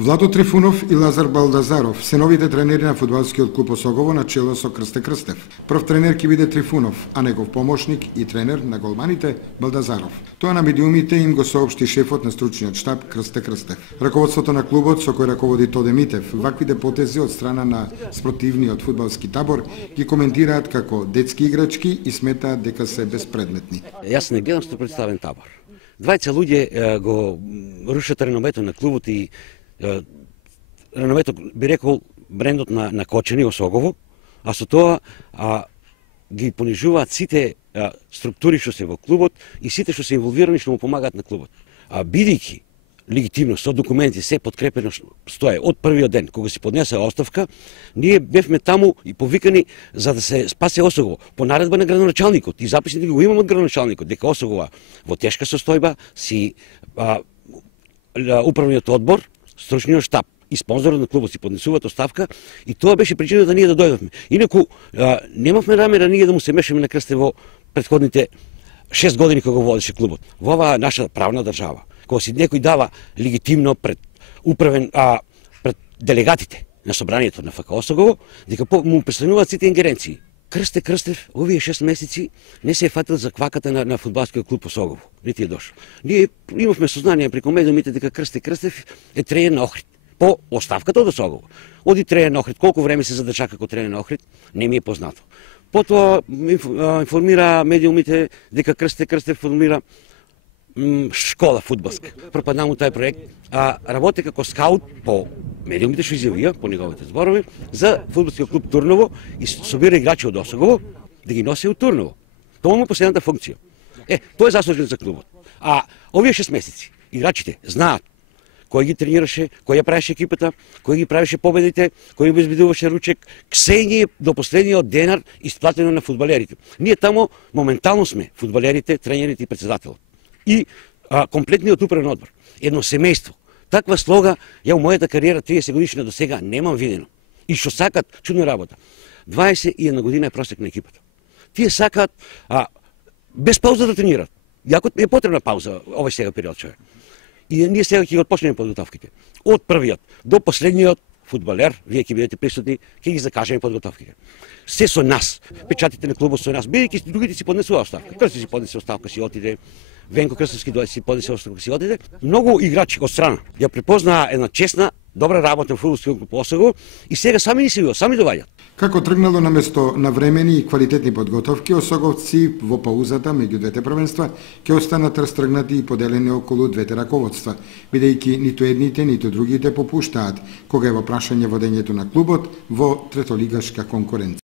Владо Трифунов и Лазар Балдазаров се новите тренери на фудбалскиот клуб Осогово на чело со Крсте Крстев. Прв тренер ќе биде Трифунов, а негов помошник и тренер на голманите Балдазаров. Тоа на медиумите им го соопшти шефот на стручниот штаб Крсте Крстев. Раководството на клубот со кој раководи Тоде Митев, ваквите потези од страна на спротивниот фудбалски табор ги коментираат како детски играчки и сметаат дека се безпредметни. Јас не гледам што представен табор. Двајца луѓе го рушат реномето на клубот и реномето, би рекол, брендот на Кочани, Осогово, а со тоа ги понижуваат сите структури што се во клубот и сите што се инволвирани што му помагаат на клубот. Бидејќи легитимно со документи се подкрепено стое од првиот ден кога се поднесе оставка, ние бевме таму и повикани за да се спасе Осогово по наредба на градоначалникот и записите го имаме од градоначалникот дека Осогово во тешка состојба си управниот одбор, стручниот штаб и спонзорот на клубот си поднесуваат оставка и тоа беше причина да ние да дојдовме. Инаку немавме намера ние да му се мешаме на Крсте во претходните 6 години кога го водеше клубот. Во оваа наша правна држава, кога си некој дава легитимно пред пред делегатите на собранието на ФК Осогово, дека му престануваат сите ингеренции. Крсте Крстев овие 6 месеци не се е фатил за кваката на фудбалскиот клуб Осогово. Нити е дошол. Ние имавме сознание преку медиумите дека Крсте Крстев е тренер на Охрид. По оставката од Осогово. Оди тренер на Охрид. Колку време се задржа како тренер на Охрид, не ми е познато. Потоа информира медиумите дека Крсте Крстев формира школа фудбалска. Пропадна му тај проект, работи како скаут по медиумите што изјавија, по неговите зборови, за фудбалскиот клуб Турново и собира играчи од Осогово да ги носи од Турново. Тоа му последната функција. Тој е заслужен за клубот. Овие 6 месеци играчите знаат кој ги тренираше, кој ја правеше екипата, кој ги правеше победите, кој обезбедуваше ручек, ксење до последниот денар исплатено на фудбалерите. Ние таму моментално сме фудбалерите, тренерите и председателот. И комплетниот управен одбор. Едно семејство. Таква слога ја у мојата кариера 30 годишна до сега немам видено. И што сакат, чудна работа. 21 година е просек на екипата. Тие сакаат без пауза да тренират. Јако е потребна пауза овој сега период човек. И ние сега ќе го почнеме подготовките. Од првиот до последниот фудбалер, вие ќе бидете присутни, ќе ги закажеме подготовките. Се со нас, печатите на клубот со нас, бидејќи другите си поднесува оставка. Крстев си поднесе оставка, си отиде. Венко Крстевски си поднесе оставка, си отиде. Многу играчи од страна ја препознаа една честна, добра работа во фудбалскиот клуб Осогово и сега сами ни се вио, сами доаѓаат. Како тргнало на место на времени и квалитетни подготовки, осоговци во паузата меѓу двете првенства ќе останат растргнати и поделени околу двете раководства, бидејќи ниту едните, ниту другите попуштаат кога е во прашање водењето на клубот во третолигашка конкуренција.